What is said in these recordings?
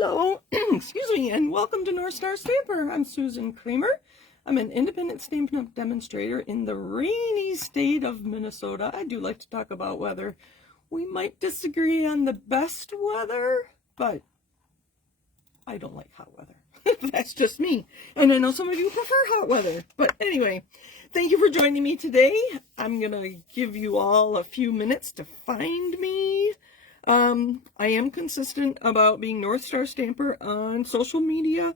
Hello, excuse me, and welcome to North Star Stamper. I'm Susan Kramer. I'm an independent Stampin' Up! Demonstrator in the rainy state of Minnesota. I do like to talk about weather. We might disagree on the best weather, but I don't like hot weather. That's just me. And I know some of you prefer hot weather. But anyway, thank you for joining me today. I'm going to give you all a few minutes to find me. I am consistent about being North Star Stamper on social media.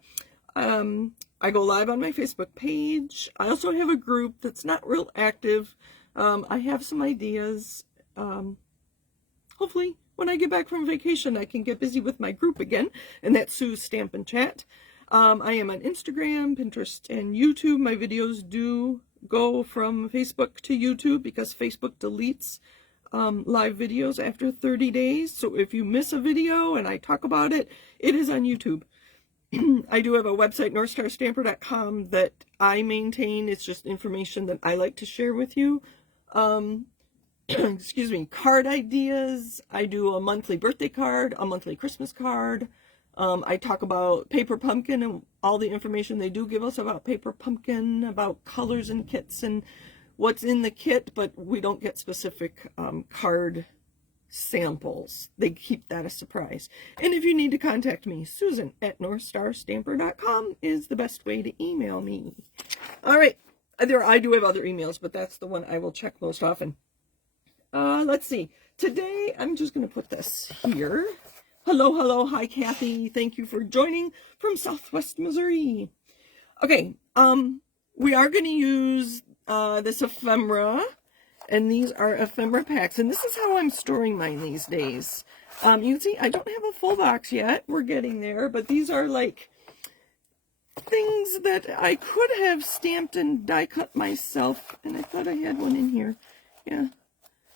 I go live on my Facebook page. I also have a group that's not real active. I have some ideas. Hopefully, when I get back from vacation, I can get busy with my group again, and that's Sue's Stampin' Chat. I am on Instagram, Pinterest, and YouTube. My videos do go from Facebook to YouTube because Facebook deletes live videos after 30 days. So if you miss a video and I talk about it, it is on YouTube. I do have a website, northstarstamper.com, that I maintain. It's just information that I like to share with you. Excuse me, card ideas. I do a monthly birthday card, a monthly Christmas card. I talk about Paper Pumpkin and all the information they do give us about Paper Pumpkin, about colors and kits and what's in the kit, but we don't get specific card samples. They keep that a surprise. And if you need to contact me, Susan at northstarstamper.com is the best way to email me. All right, I do have other emails, but that's the one I will check most often. Let's see. Today, I'm just going to put this here. Hello, hello. Hi, Kathy. Thank you for joining from Southwest Missouri. Okay, we are going to use this ephemera, and these are ephemera packs, and this is how I'm storing mine these days. You can see I don't have a full box yet. We're getting there, but these are like things that I could have stamped and die cut myself, and I thought I had one in here. Yeah.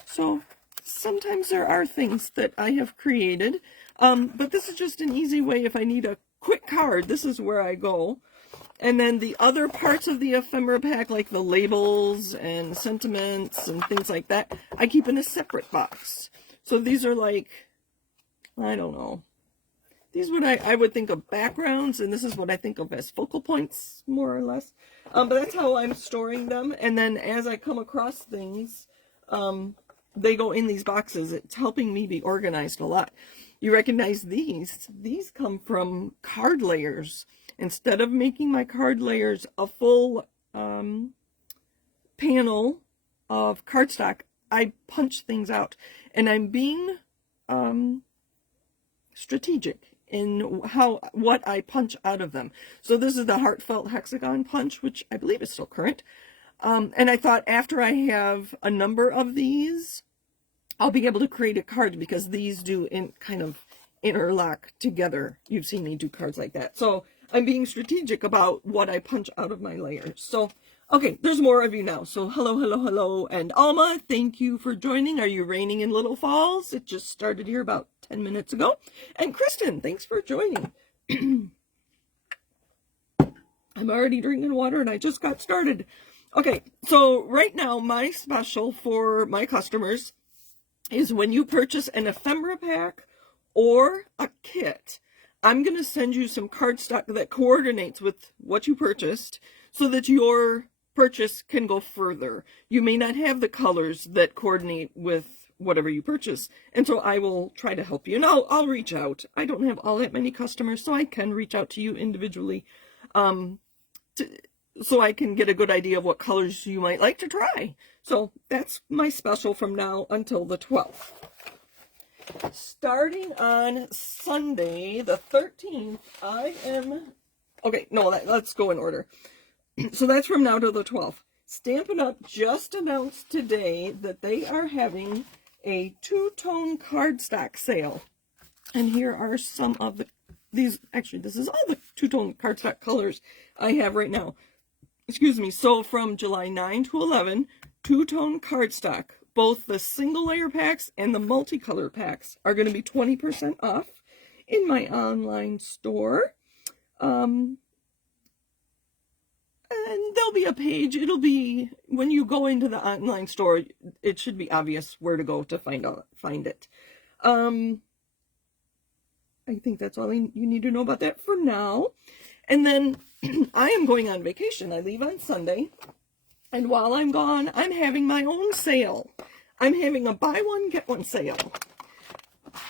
So sometimes there are things that I have created, but this is just an easy way if I need a quick card. This is where I go. And then the other parts of the ephemera pack, like the labels and sentiments and things like that, I keep in a separate box. So these are like, I don't know. These are what I would think of backgrounds, and this is what I think of as focal points, more or less. But that's how I'm storing them. And then as I come across things, they go in these boxes. It's helping me be organized a lot. You recognize these. These come from card layers. Instead of making my card layers a full panel of cardstock, I punch things out. And I'm being strategic in what I punch out of them. So this is the Heartfelt Hexagon punch, which I believe is still current. And I thought after I have a number of these, I'll be able to create a card because these do kind of interlock together. You've seen me do cards like that. So I'm being strategic about what I punch out of my layers. So, okay, there's more of you now. So hello, hello, hello. And Alma, thank you for joining. Are you raining in Little Falls? It just started here about 10 minutes ago. And Kristen, thanks for joining. I'm already drinking water and I just got started. Okay, so right now my special for my customers is when you purchase an ephemera pack or a kit, I'm going to send you some cardstock that coordinates with what you purchased so that your purchase can go further. You may not have the colors that coordinate with whatever you purchase, and so I will try to help you. And I'll reach out. I don't have all that many customers, so I can reach out to you individually so I can get a good idea of what colors you might like to try. So that's my special from now until the 12th. Starting on Sunday, the 13th, let's go in order. So that's from now to the 12th. Stampin' Up! Just announced today that they are having a two-tone cardstock sale. And here are some of this is all the two-tone cardstock colors I have right now. Excuse me. So from July 9 to 11, two-tone cardstock, both the single layer packs and the multicolor packs are going to be 20% off in my online store. And there'll be a page. It'll be, when you go into the online store, it should be obvious where to go to find it. I think that's all you need to know about that for now. And then I am going on vacation. I leave on Sunday. And while I'm gone, I'm having my own sale. I'm having a buy one, get one sale.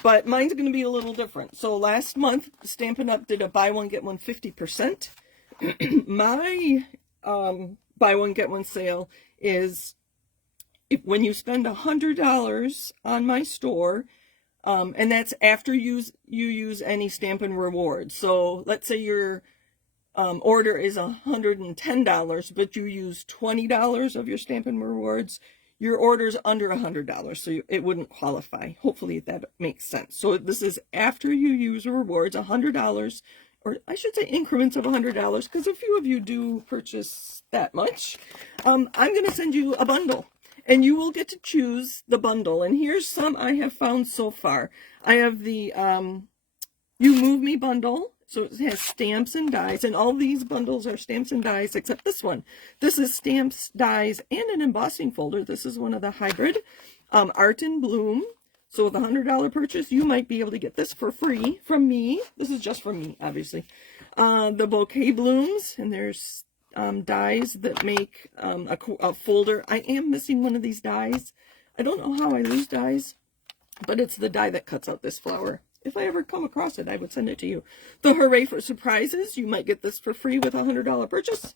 But mine's going to be a little different. So last month, Stampin' Up! Did a buy one, get one 50%. My buy one, get one sale is when you spend $100 on my store, and that's after you use any Stampin' Rewards. So let's say your order is $110, but you use $20 of your Stampin' Rewards, your order's under $100, so it wouldn't qualify. Hopefully that makes sense. So this is after you use rewards, $100, or I should say increments of $100, because a few of you do purchase that much. I'm going to send you a bundle, and you will get to choose the bundle. And here's some I have found so far. I have the You Move Me bundle. So it has stamps and dies, and all these bundles are stamps and dies except this one. This is stamps, dies, and an embossing folder. This is one of the hybrid. Art in Bloom. So with a $100 purchase, you might be able to get this for free from me. This is just from me, obviously. The bouquet blooms, and there's dies that make a folder. I am missing one of these dies. I don't know how I lose dies, but it's the die that cuts out this flower. If I ever come across it, I would send it to you. The Hooray for Surprises. You might get this for free with a $100 purchase.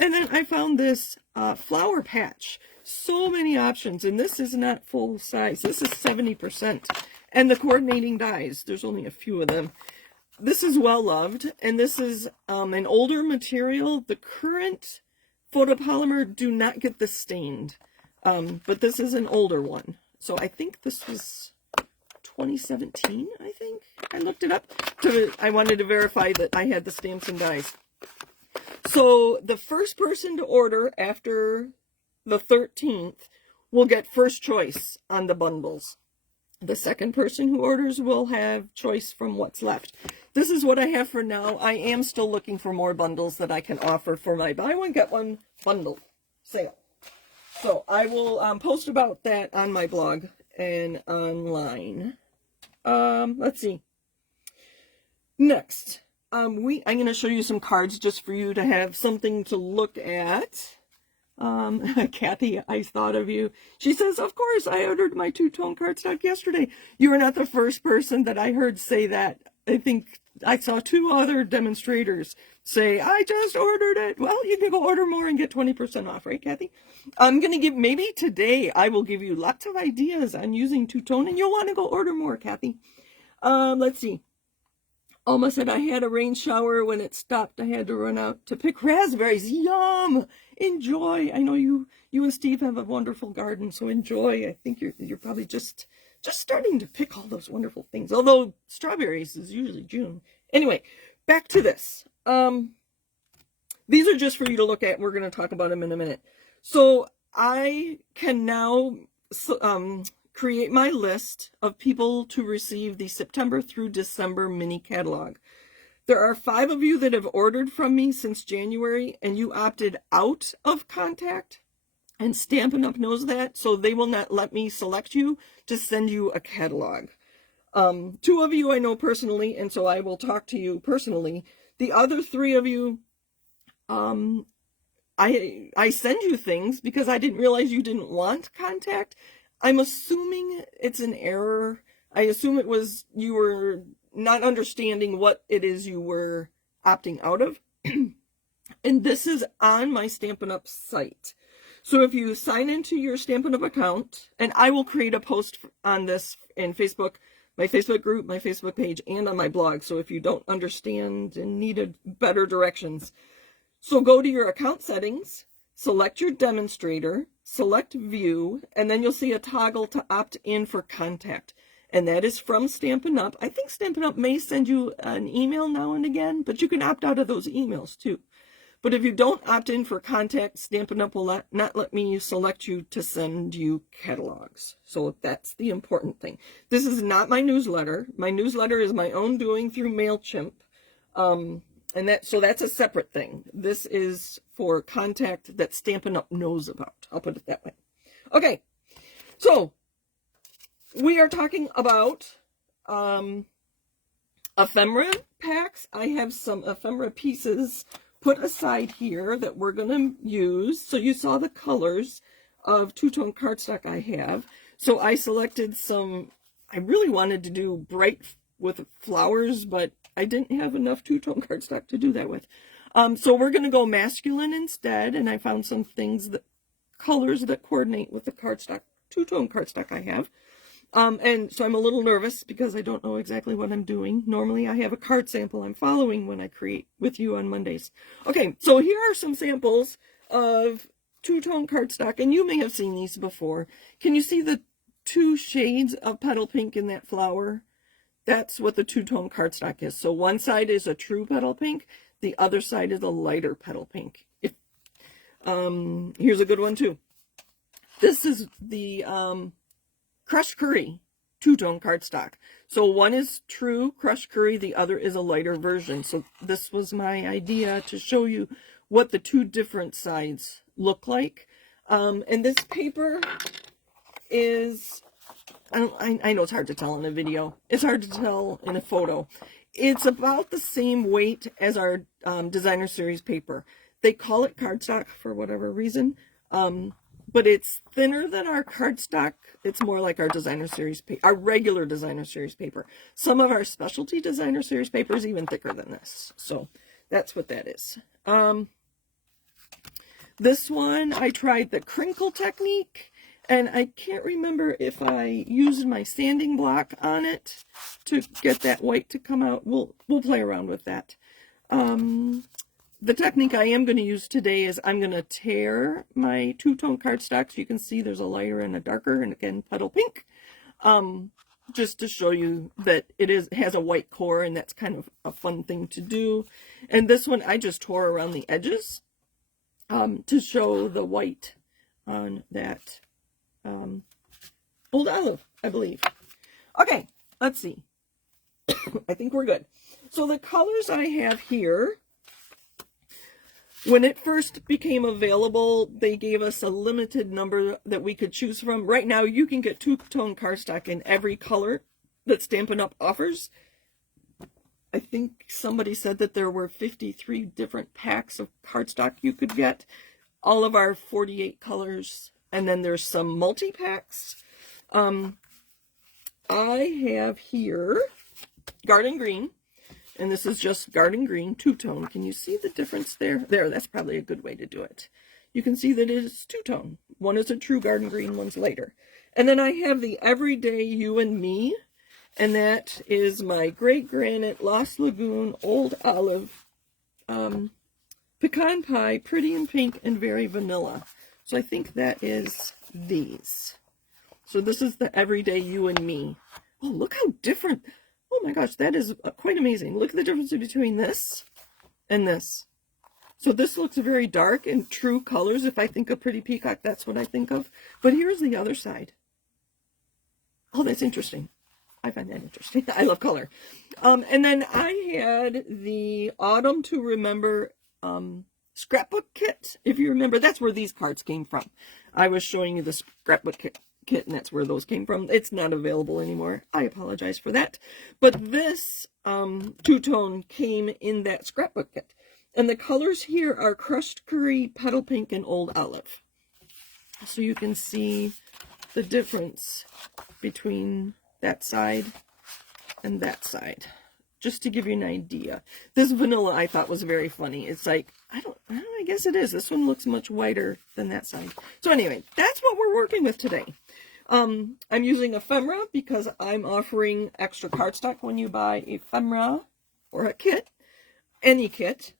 And then I found this flower patch. So many options. And this is not full size. This is 70%. And the coordinating dies. There's only a few of them. This is well loved. And this is an older material. The current photopolymer do not get this stained. But this is an older one. So I think this was 2017, I think. I looked it up. I wanted to verify that I had the stamps and dies. So the first person to order after the 13th will get first choice on the bundles. The second person who orders will have choice from what's left. This is what I have for now. I am still looking for more bundles that I can offer for my buy one, get one bundle sale. So I will post about that on my blog and online. Let's see. Next, I'm going to show you some cards just for you to have something to look at. Kathy, I thought of you. She says, of course, I ordered my two-tone cardstock yesterday. You are not the first person that I heard say that. I think I saw 2 other demonstrators say, I just ordered it. Well, you can go order more and get 20% off, right, Kathy? I'm going to give, maybe today, I will give you lots of ideas on using two-tone, and you'll want to go order more, Kathy. Let's see. Alma said, I had a rain shower. When it stopped, I had to run out to pick raspberries. Yum! Enjoy. I know you and Steve have a wonderful garden, so enjoy. I think you're probably just starting to pick all those wonderful things. Although strawberries is usually June. Anyway, back to this. These are just for you to look at. We're going to talk about them in a minute. So I can now create my list of people to receive the September through December mini catalog. There are 5 of you that have ordered from me since January, and you opted out of contact. And Stampin' Up! Knows that, so they will not let me select you to send you a catalog. 2 of you I know personally, and so I will talk to you personally. The other 3 of you, I send you things because I didn't realize you didn't want contact. I'm assuming it's an error. I assume it was you were not understanding what it is you were opting out of. And this is on my Stampin' Up! Site. So if you sign into your Stampin' Up! Account, and I will create a post on this in Facebook, my Facebook group, my Facebook page, and on my blog. So if you don't understand and needed better directions, so go to your account settings, select your demonstrator, select view, and then you'll see a toggle to opt in for contact. And that is from Stampin' Up! I think Stampin' Up! May send you an email now and again, but you can opt out of those emails too. But if you don't opt in for contact, Stampin' Up! Will not let me select you to send you catalogs. So that's the important thing. This is not my newsletter. My newsletter is my own doing through MailChimp. So that's a separate thing. This is for contact that Stampin' Up! Knows about. I'll put it that way. Okay, so we are talking about Ephemera packs. I have some ephemera pieces put aside here that we're going to use. So you saw the colors of two-tone cardstock I have. So I selected some, I really wanted to do bright with flowers, but I didn't have enough two-tone cardstock to do that with. So we're going to go masculine instead, and I found some things that, colors that coordinate with the cardstock, two-tone cardstock I have. And so I'm a little nervous because I don't know exactly what I'm doing. Normally I have a card sample I'm following when I create with you on Mondays. Okay, so here are some samples of two-tone cardstock, and you may have seen these before. Can you see the two shades of petal pink in that flower? That's what the two-tone cardstock is. So one side is a true petal pink, the other side is a lighter petal pink. Here's a good one too. This is the crushed curry two-tone cardstock. So one is true crushed curry, the other is a lighter version. So this was my idea to show you what the two different sides look like. And this paper is, I know it's hard to tell in a video. It's hard to tell in a photo. It's about the same weight as our designer series paper. They call it cardstock for whatever reason. But it's thinner than our cardstock. It's more like our designer series paper, our regular designer series paper. Some of our specialty designer series paper is even thicker than this. So that's what that is. This one, I tried the crinkle technique, and I can't remember if I used my sanding block on it to get that white to come out. We'll play around with that. The technique I am going to use today is I'm going to tear my two-tone cardstock. So you can see there's a lighter and a darker, and again, petal pink. Just to show you that it has a white core, and that's kind of a fun thing to do. And this one, I just tore around the edges to show the white on that Old Olive, I believe. Okay, let's see. I think we're good. So the colors I have here, when it first became available, they gave us a limited number that we could choose from. Right now, you can get two-tone cardstock in every color that Stampin' Up! Offers. I think somebody said that there were 53 different packs of cardstock you could get. All of our 48 colors. And then there's some multi-packs. I have here Garden Green. And this is just Garden Green two-tone. Can you see the difference there? There, that's probably a good way to do it. You can see that it is two-tone. One is a true Garden Green, one's lighter. And then I have the Everyday You and Me. And that is my Great Granite, Lost Lagoon, Old Olive, Pecan Pie, Pretty in Pink, and Very Vanilla. So I think that is these. So this is the Everyday You and Me. Oh, look how different. Oh my gosh, that is quite amazing. Look at the difference between this and this. So this looks very dark and true colors. If I think of Pretty Peacock, that's what I think of. But here's the other side. Oh, that's interesting. I find that interesting. I love color. And then I had the Autumn to Remember scrapbook kit. If you remember, that's where these cards came from. I was showing you the scrapbook kit, and that's where those came from. It's not available anymore. I apologize for that. But this two-tone came in that scrapbook kit. And the colors here are Crushed Curry, Petal Pink, and Old Olive. So you can see the difference between that side and that side. Just to give you an idea. This vanilla I thought was very funny. It's like, I guess it is. This one looks much whiter than that side. So anyway, that's what we're working with today. I'm using ephemera because I'm offering extra cardstock when you buy ephemera or a kit, any kit,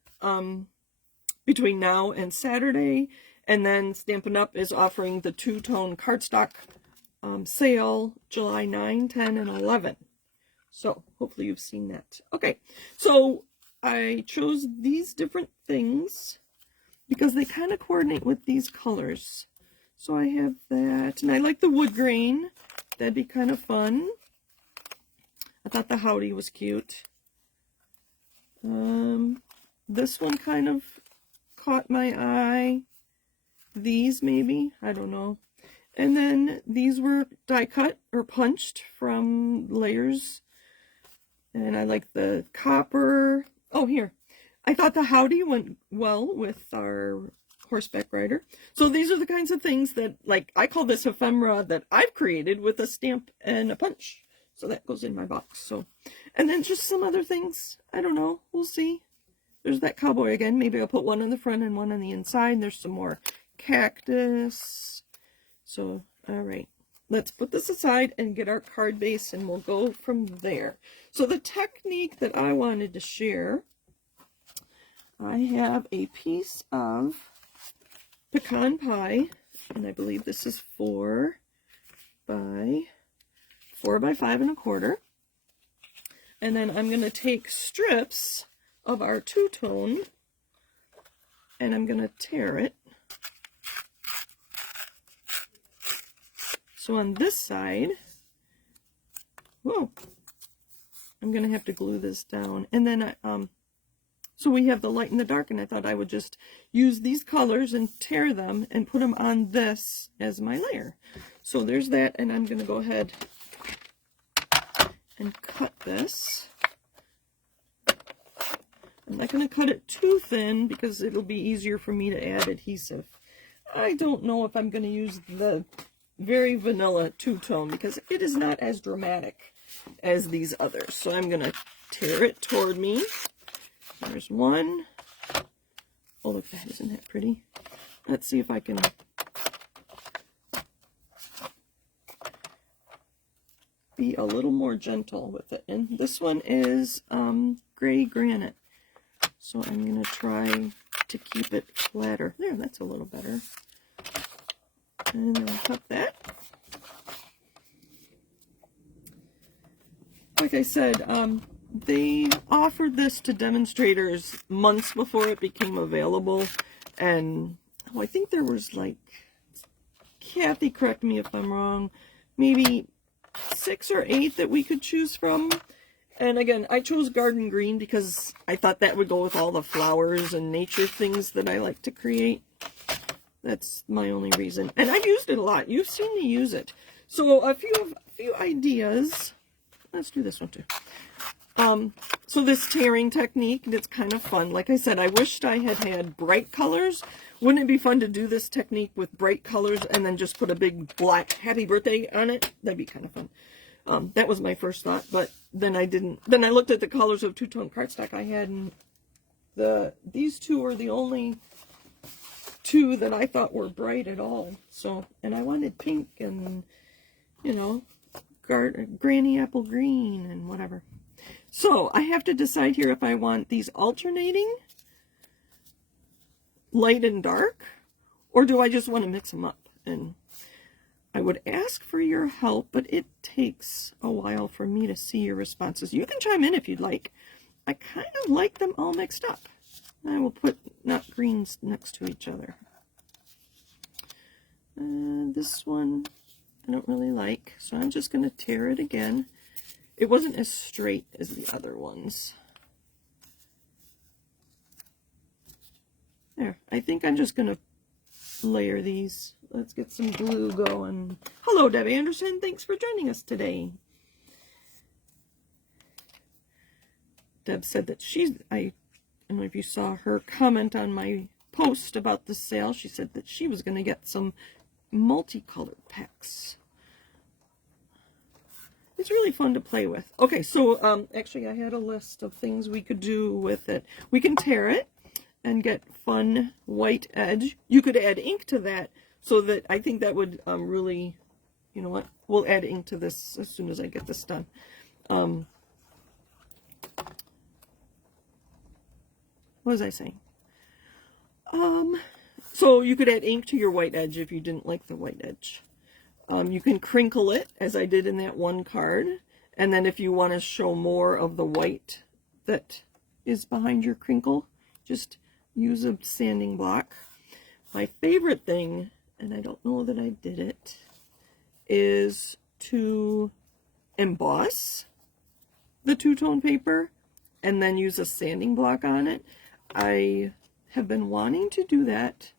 between now and Saturday. And then Stampin' Up! Is offering the two-tone cardstock sale July 9, 10, and 11. So hopefully you've seen that. Okay, so I chose these different things because they kind of coordinate with these colors. So I have that, and I like the wood grain. That'd be kind of fun. I thought the Howdy was cute. This one kind of caught my eye. These maybe, I don't know. And then these were die cut or punched from layers. And I like the copper. Oh, here. I thought the Howdy went well with our horseback rider. So these are the kinds of things that, like, I call this ephemera that I've created with a stamp and a punch. So that goes in my box. So, and then just some other things. I don't know. We'll see. There's that cowboy again. Maybe I'll put one in the front and one on the inside. There's some more cactus. So, all right. Let's put this aside and get our card base, and we'll go from there. So the technique that I wanted to share, I have a piece of pecan pie, and I believe this is 4 by 5 1/4. And then I'm going to take strips of our two-tone, and I'm going to tear it. So on this side, whoa, I'm going to have to glue this down. And then, so we have the light and the dark, and I thought I would just use these colors and tear them and put them on this as my layer. So there's that, and I'm going to go ahead and cut this. I'm not going to cut it too thin because it'll be easier for me to add adhesive. I don't know if I'm going to use the very vanilla two-tone because it is not as dramatic as these others. So I'm going to tear it toward me. There's one. Oh, look at that. Isn't that pretty? Let's see if I can be a little more gentle with it. And this one is gray granite. So I'm going to try to keep it flatter. There, that's a little better. And then I'll cut that. Like I said, they offered this to demonstrators months before it became available. And oh, I think there was like, Kathy, correct me if I'm wrong, maybe 6 or 8 that we could choose from. And again, I chose garden green because I thought that would go with all the flowers and nature things that I like to create. That's my only reason. And I've used it a lot. You've seen me use it. So a few ideas. Let's do this one too. So this tearing technique, it's kind of fun. Like I said, I wished I had bright colors. Wouldn't it be fun to do this technique with bright colors and then just put a big black happy birthday on it? That'd be kind of fun. That was my first thought, but then I didn't. Then I looked at the colors of two-tone cardstock I had, and these two were the only 2 that I thought were bright at all. So, and I wanted pink and, you know, granny apple green and whatever. So I have to decide here if I want these alternating light and dark, or do I just want to mix them up? And I would ask for your help, but it takes a while for me to see your responses. You can chime in if you'd like. I kind of like them all mixed up. I will put not greens next to each other. This one I don't really like, so I'm just going to tear it again. It wasn't as straight as the other ones. There, I think I'm just going to layer these. Let's get some glue going. Hello, Debbie Anderson. Thanks for joining us today. Deb said that I don't know if you saw her comment on my post about the sale. She said that she was going to get some multicolored packs. It's really fun to play with. Okay, so actually I had a list of things we could do with it. We can tear it and get fun white edge. You could add ink to that, so that I think that would really, you know what, we'll add ink to this as soon as I get this done. What was I saying? So you could add ink to your white edge if you didn't like the white edge. You can crinkle it, as I did in that one card. And then if you want to show more of the white that is behind your crinkle, just use a sanding block. My favorite thing, and I don't know that I did it, is to emboss the two-tone paper and then use a sanding block on it. I have been wanting to do that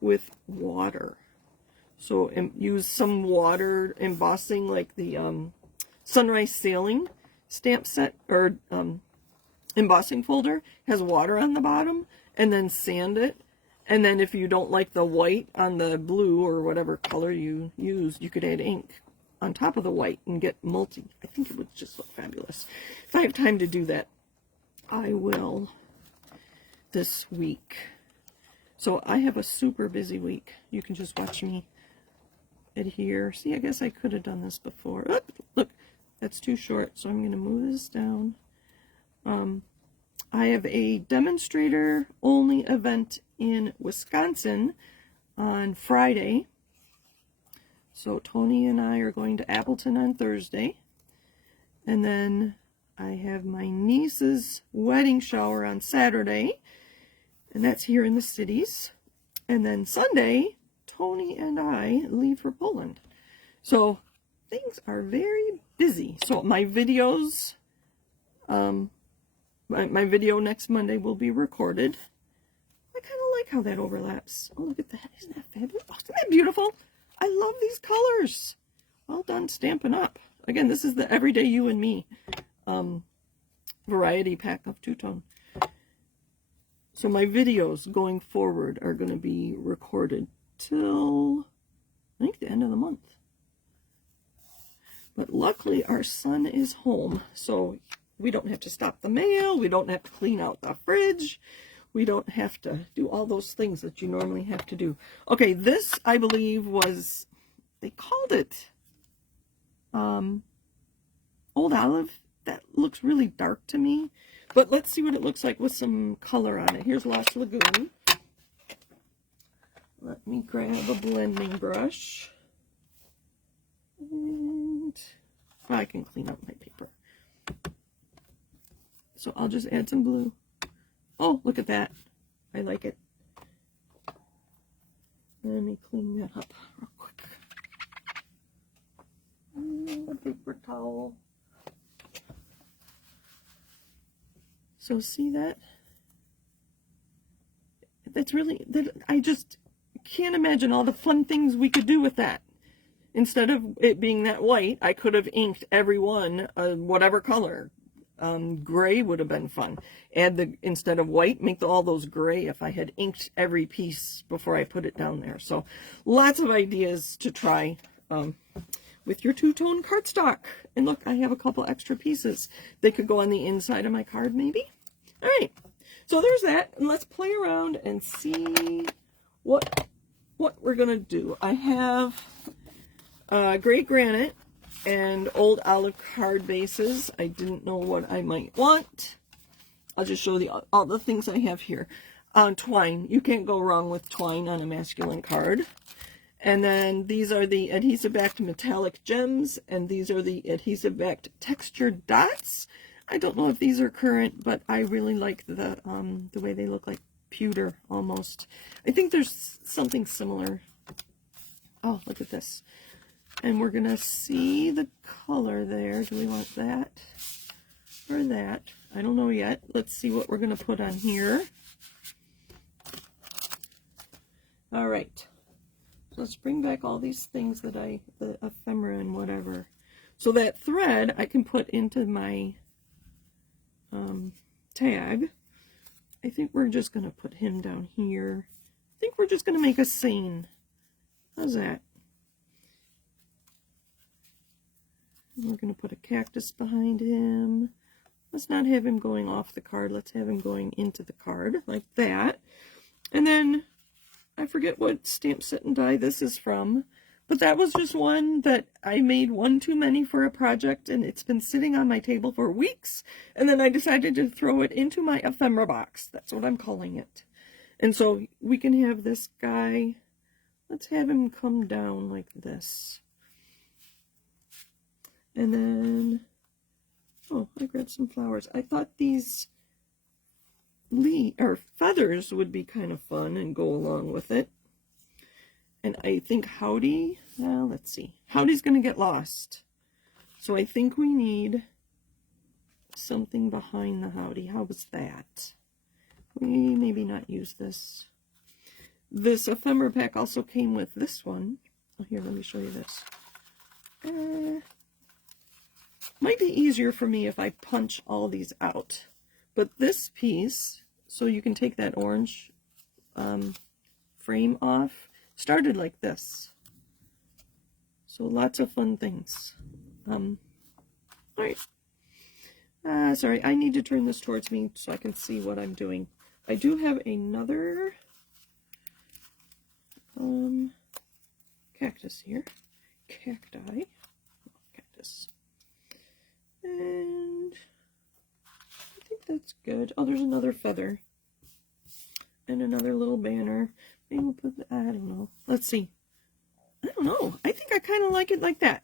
with water. So use some water embossing, like the Sunrise Sailing stamp set or embossing folder has water on the bottom, and then sand it. And then if you don't like the white on the blue or whatever color you use, you could add ink on top of the white and get multi. I think it would just look fabulous. If I have time to do that, I will this week. So I have a super busy week. You can just watch me adhere. See, I guess I could have done this before. Oh, look, that's too short, so I'm going to move this down. I have a demonstrator only event in Wisconsin on Friday. So Tony and I are going to Appleton on Thursday. And then I have my niece's wedding shower on Saturday. And that's here in the cities. And then Sunday, Tony and I leave for Poland. So things are very busy. So my videos, my video next Monday will be recorded. I kind of like how that overlaps. Oh, look at that. Isn't that fabulous? Oh, isn't that beautiful? I love these colors. Well done, Stampin' Up. Again, this is the Everyday You and Me variety pack of two-tone. So my videos going forward are going to be recorded till, I think, the end of the month. But luckily, our son is home, so we don't have to stop the mail. We don't have to clean out the fridge. We don't have to do all those things that you normally have to do. Okay, this, I believe, was, they called it Old Olive. That looks really dark to me. But let's see what it looks like with some color on it. Here's Lost Lagoon. Let me grab a blending brush. And I can clean up my paper. So I'll just add some blue. Oh, look at that. I like it. Let me clean that up real quick. A paper towel. So see that? That's really, I just can't imagine all the fun things we could do with that. Instead of it being that white, I could have inked every one whatever color. Gray would have been fun. Add instead of white, make all those gray if I had inked every piece before I put it down there. So lots of ideas to try with your two-tone cardstock. And look, I have a couple extra pieces. They could go on the inside of my card maybe. All right, so there's that. And let's play around and see what we're gonna do. I have gray granite and old olive card bases. I didn't know what I might want. I'll just show all the things I have here. Twine. You can't go wrong with twine on a masculine card. And then these are the adhesive-backed metallic gems, and these are the adhesive-backed textured dots. I don't know if these are current, but I really like the way they look like pewter almost. I think there's something similar. Oh, look at this. And we're going to see the color there. Do we want that or that? I don't know yet. Let's see what we're going to put on here. All right. So let's bring back all these things that the ephemera and whatever. So that thread I can put into my tag. I think we're just going to put him down here. I think we're just going to make a scene. How's that? We're going to put a cactus behind him. Let's not have him going off the card. Let's have him going into the card like that. And then I forget what stamp set and die this is from, but that was just one that I made one too many for a project, and it's been sitting on my table for weeks. And then I decided to throw it into my ephemera box. That's what I'm calling it. And so we can have this guy. Let's have him come down like this. And then, oh, I grabbed some flowers. I thought these feathers would be kind of fun and go along with it. And I think Howdy, well, let's see. Howdy's going to get lost. So I think we need something behind the Howdy. How was that? We maybe not use this. This ephemera pack also came with this one. Oh, here, let me show you this. Might be easier for me if I punch all these out. But this piece, so you can take that orange frame off, started like this. So lots of fun things. All right. Sorry, I need to turn this towards me so I can see what I'm doing. I do have another cactus here. Cacti. Cactus. And I think that's good. Oh, there's another feather. And another little banner. Maybe we'll put the, I don't know. Let's see. I don't know. I think I kind of like it like that.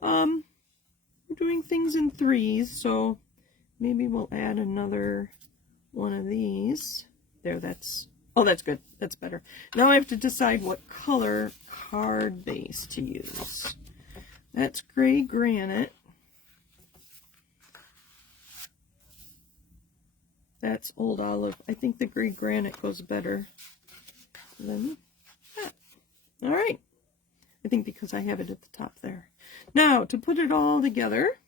We're doing things in threes, so maybe we'll add another one of these. There, that's, oh, that's good. That's better. Now I have to decide what color card base to use. That's gray granite. That's old olive. I think the gray granite goes better than that. All right. I think because I have it at the top there. Now, to put it all together,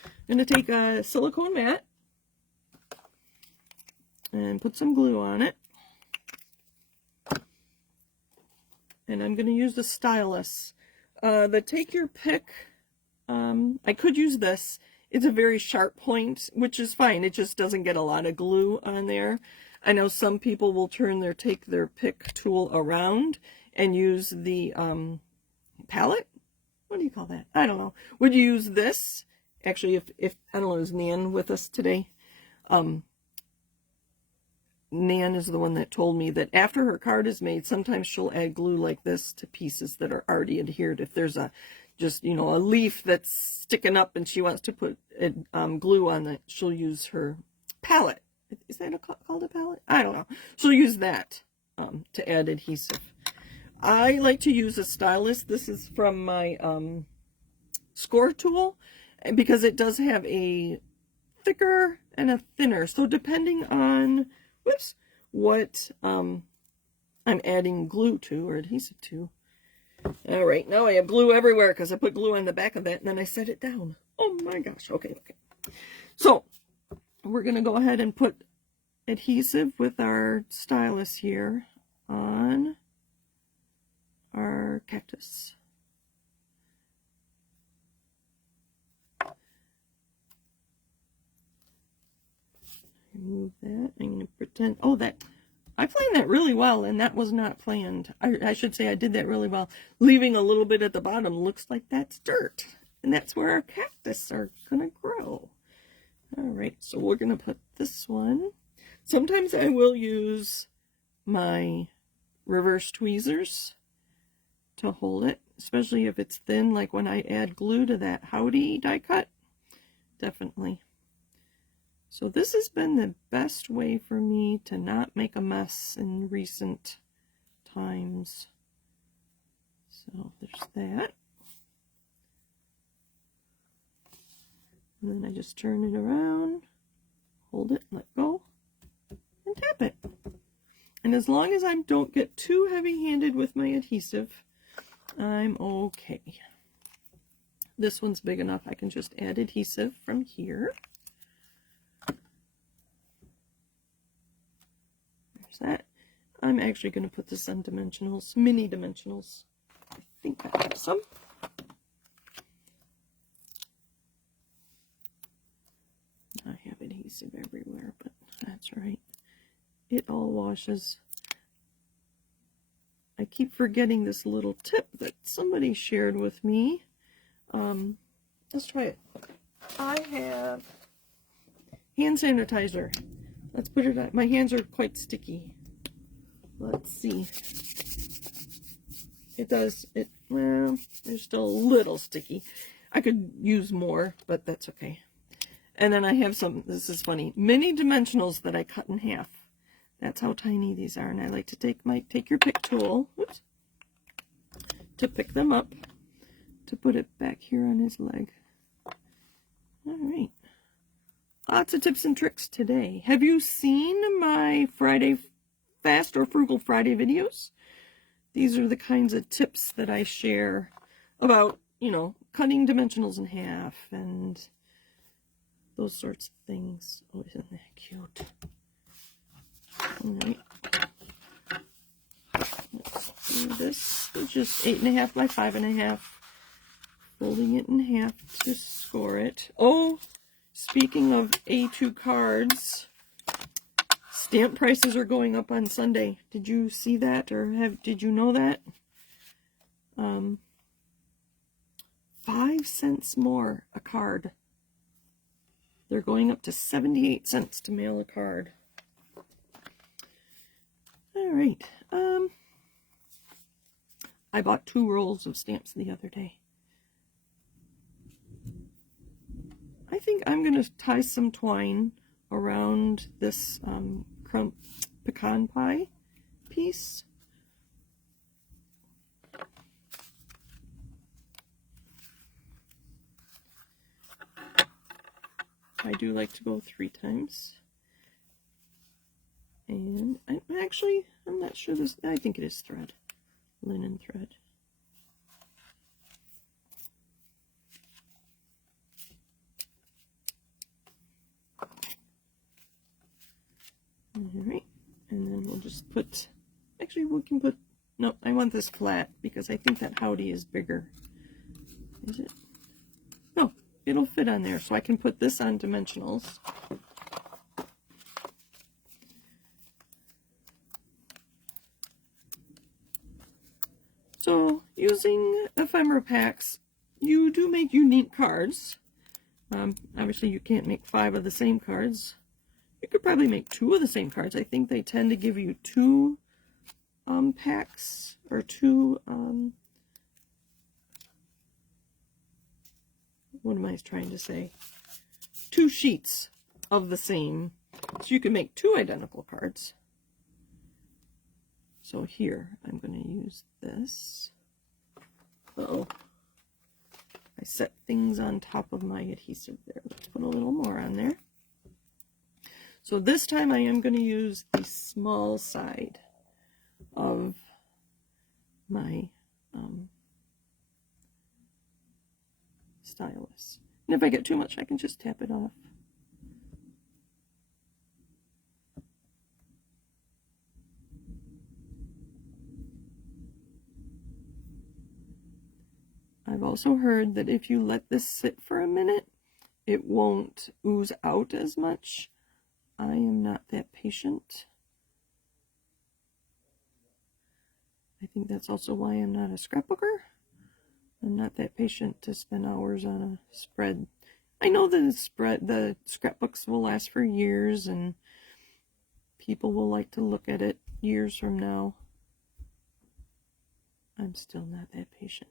I'm going to take a silicone mat and put some glue on it. And I'm going to use the stylus. The Take Your Pick, I could use this. It's a very sharp point, which is fine. It just doesn't get a lot of glue on there. I know some people will turn their Take Their Pick tool around and use the palette. What do you call that? I don't know. Would you use this? Actually, if I don't know, is Nan with us today? Nan is the one that told me that after her card is made, sometimes she'll add glue like this to pieces that are already adhered. If there's a just, you know, a leaf that's sticking up and she wants to put glue on it, she'll use her palette. Is that called a palette? I don't know. She'll use that to add adhesive. I like to use a stylus. This is from my score tool because it does have a thicker and a thinner. So depending on, whoops, what I'm adding glue to or adhesive to. All right, now I have glue everywhere because I put glue on the back of that and then I set it down. Oh my gosh. Okay. So we're going to go ahead and put adhesive with our stylus here on our cactus. Remove that. I'm going to pretend, oh, that, I planned that really well, and that was not planned. I should say I did that really well. Leaving a little bit at the bottom looks like that's dirt, and that's where our cactus are going to grow. All right, so we're going to put this one. Sometimes I will use my reverse tweezers to hold it, especially if it's thin, like when I add glue to that Howdy die cut. Definitely. So this has been the best way for me to not make a mess in recent times. So there's that. And then I just turn it around, hold it, let go, and tap it. And as long as I don't get too heavy-handed with my adhesive, I'm okay. This one's big enough. I can just add adhesive from here. There's that. I'm actually going to put this on dimensionals, mini dimensionals. I think I have some. I have adhesive everywhere, but that's right. It all washes. I keep forgetting this little tip that somebody shared with me. Let's try it. I have hand sanitizer. Let's put it on. My hands are quite sticky. Let's see. It does, well, they're still a little sticky. I could use more, but that's okay. And then I have some, this is funny, mini dimensionals that I cut in half. That's how tiny these are. And I like to take my Take Your Pick tool, oops, to pick them up, to put it back here on his leg. All right. Lots of tips and tricks today. Have you seen my Friday Fast or Frugal Friday videos? These are the kinds of tips that I share about, you know, cutting dimensionals in half and those sorts of things. Oh, isn't that cute? All right. Let's do this. It's just 8.5 by 5.5. Folding it in half to score it. Oh, speaking of A2 cards, stamp prices are going up on Sunday. Did you see that, or did you know that? 5 cents more a card. They're going up to 78 cents to mail a card. All right. I bought 2 rolls of stamps the other day. I think I'm going to tie some twine around this pecan pie piece. I do like to go 3 times. And I'm not sure this, I think it is thread, linen thread. Alright, and then we'll just put, actually we can put, no, I want this flat because I think that howdy is bigger. Is it? No, it'll fit on there, so I can put this on dimensionals. So, using ephemera packs, you do make unique cards. Obviously you can't make 5 of the same cards. You could probably make 2 of the same cards. I think they tend to give you 2 packs, or 2, what am I trying to say? 2 sheets of the same. So you can make 2 identical cards. So here, I'm going to use this. Uh-oh. I set things on top of my adhesive there. Let's put a little more on there. So this time I am going to use the small side of my stylus. And if I get too much, I can just tap it off. I've also heard that if you let this sit for a minute, it won't ooze out as much. I am not that patient. I think that's also why I'm not a scrapbooker. I'm not that patient to spend hours on a spread. I know that the scrapbooks will last for years and people will like to look at it years from now. I'm still not that patient.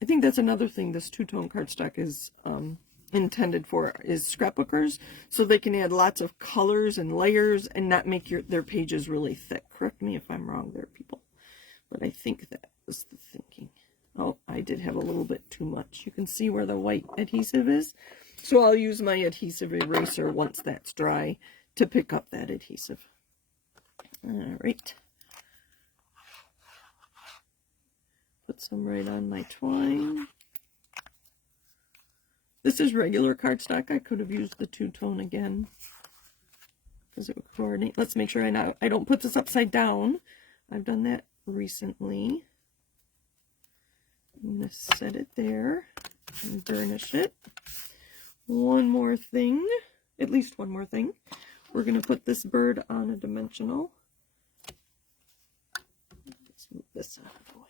I think that's another thing this two-tone cardstock is intended for, is scrapbookers, so they can add lots of colors and layers and not make their pages really thick. Correct me if I'm wrong there, people. But I think that was the thinking. Oh, I did have a little bit too much. You can see where the white adhesive is. So I'll use my adhesive eraser once that's dry to pick up that adhesive. All right. Put some right on my twine. This is regular cardstock. I could have used the two-tone again because it would coordinate. Let's make sure I don't put this upside down. I've done that recently. I'm going to set it there and burnish it. One more thing, at least one more thing. We're going to put this bird on a dimensional. Let's move this out of the way.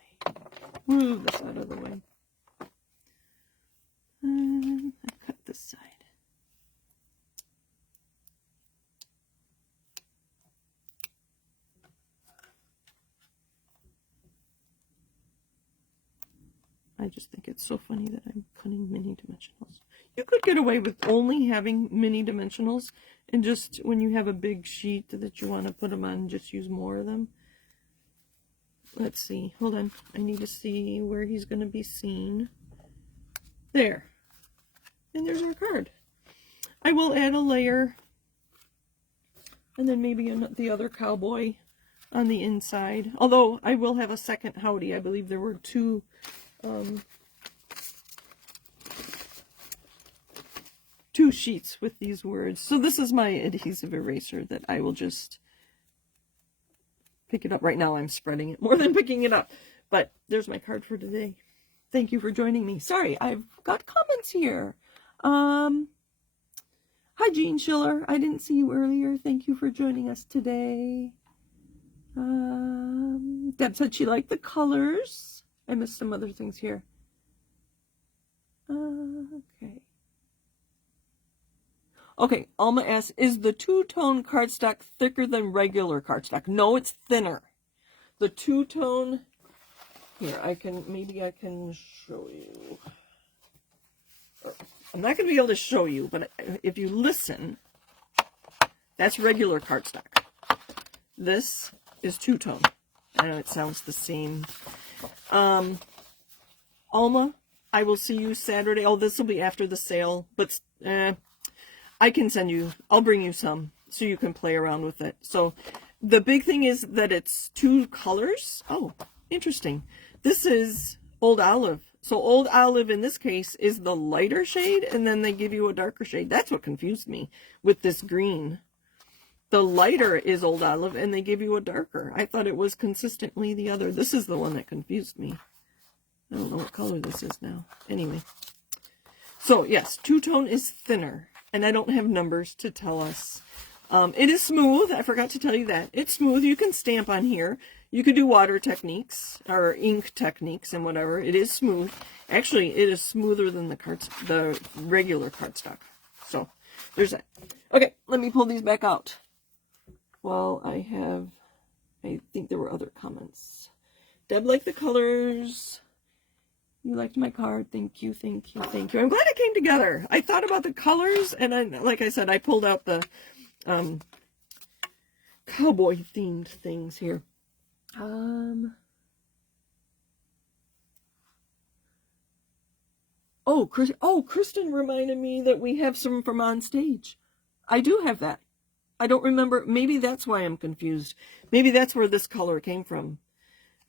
Move this out of the way. I cut this side. I just think it's so funny that I'm cutting mini dimensionals. You could get away with only having mini dimensionals and just when you have a big sheet that you want to put them on, just use more of them. Let's see. Hold on. I need to see where he's going to be seen. There. And there's our card. I will add a layer. And then maybe the other cowboy on the inside. Although I will have a second howdy. I believe there were two 2 sheets with these words. So this is my adhesive eraser that I will just pick it up. Right now I'm spreading it more than picking it up. But there's my card for today. Thank you for joining me. Sorry, I've got comments here. Hi, Jean Schiller. I didn't see you earlier. Thank you for joining us today. Deb said she liked the colors. I missed some other things here. Okay, Alma asks, is the two-tone cardstock thicker than regular cardstock? No, it's thinner. The two-tone, here, maybe I can show you. I'm not going to be able to show you, but if you listen, that's regular cardstock. This is two-tone. I know it sounds the same. Alma, I will see you Saturday. Oh, this will be after the sale, but I can send you, I'll bring you some so you can play around with it. So the big thing is that it's 2 colors. Oh, interesting. This is Old Olive. So Old Olive in this case is the lighter shade, and then they give you a darker shade. That's what confused me with this green. The lighter is Old Olive, and they give you a darker. I thought it was consistently the other. This is the one that confused me. I don't know what color this is now. Anyway. So, yes, two-tone is thinner, and I don't have numbers to tell us. It is smooth. I forgot to tell you that. It's smooth. You can stamp on here. You could do water techniques or ink techniques and whatever. It is smooth. Actually, it is smoother than the regular cardstock. So, there's that. Okay, let me pull these back out. Well, I think there were other comments. Deb liked the colors. You liked my card. Thank you, thank you, thank you. I'm glad it came together. I thought about the colors, and like I said, I pulled out the cowboy-themed things here. Kristen reminded me that we have some from On Stage. I do have that. I don't remember. Maybe that's why I'm confused. Maybe that's where this color came from.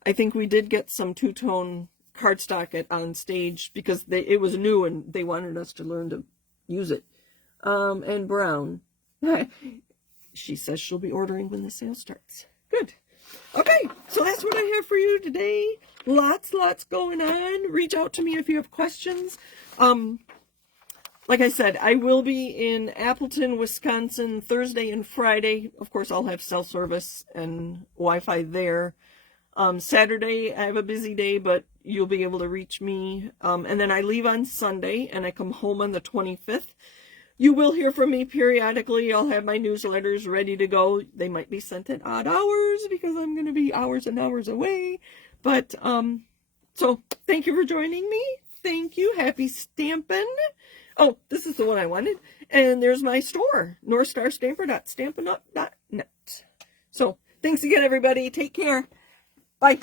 I think we did get some two-tone cardstock at On Stage because it was new and they wanted us to learn to use it. And brown. She says she'll be ordering when the sale starts. Good. Okay, so that's what I have for you today. Lots going on. Reach out to me if you have questions. Like I said, I will be in Appleton, Wisconsin, Thursday and Friday. Of course, I'll have cell service and Wi-Fi there. Saturday, I have a busy day, but you'll be able to reach me. And then I leave on Sunday, and I come home on the 25th. You will hear from me periodically. I'll have my newsletters ready to go. They might be sent at odd hours because I'm going to be hours and hours away. But, so thank you for joining me. Thank you. Happy stampin'. Oh, this is the one I wanted. And there's my store, northstarstamper.stampinup.net. So thanks again, everybody. Take care. Bye.